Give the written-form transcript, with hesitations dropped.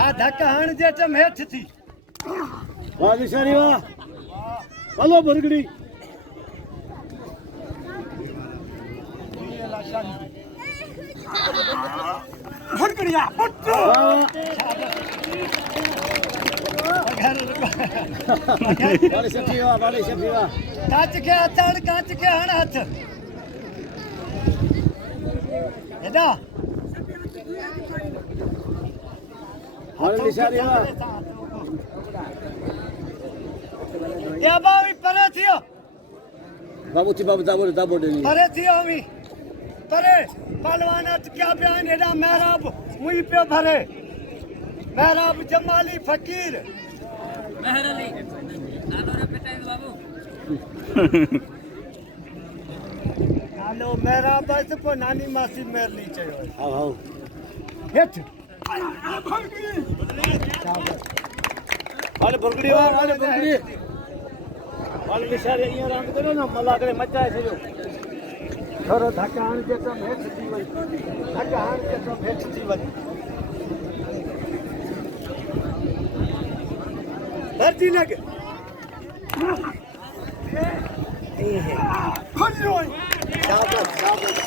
आ धक्का हण जे चम हेठ थी वाह निशानी वाह हलो भरगड़ी भरगड़िया पुट्टो वाले शफी वाह काच के हथड़ काच के हण हथ एदा वाले निशानी वाह या बावी परे थियो बाबू दाबो दे परे थियो मी परे पहलवान क्या बयान एदा मेहराब मुई पे भरे मेहराब जमाली फकीर मेहर अली नालो रे पिटाई बाबू नालो मेहराब बस को नानी मासी मेरली चयो हां हेठ वाले भरगड़ी वाह वाले निशानी इया रंग करो ना मला करे मचाए छो थोरो धक्का हण जे चम हेठ थी वई धक्का हण जे चम हेठ थी वई धरती लग शाबाश शाबाश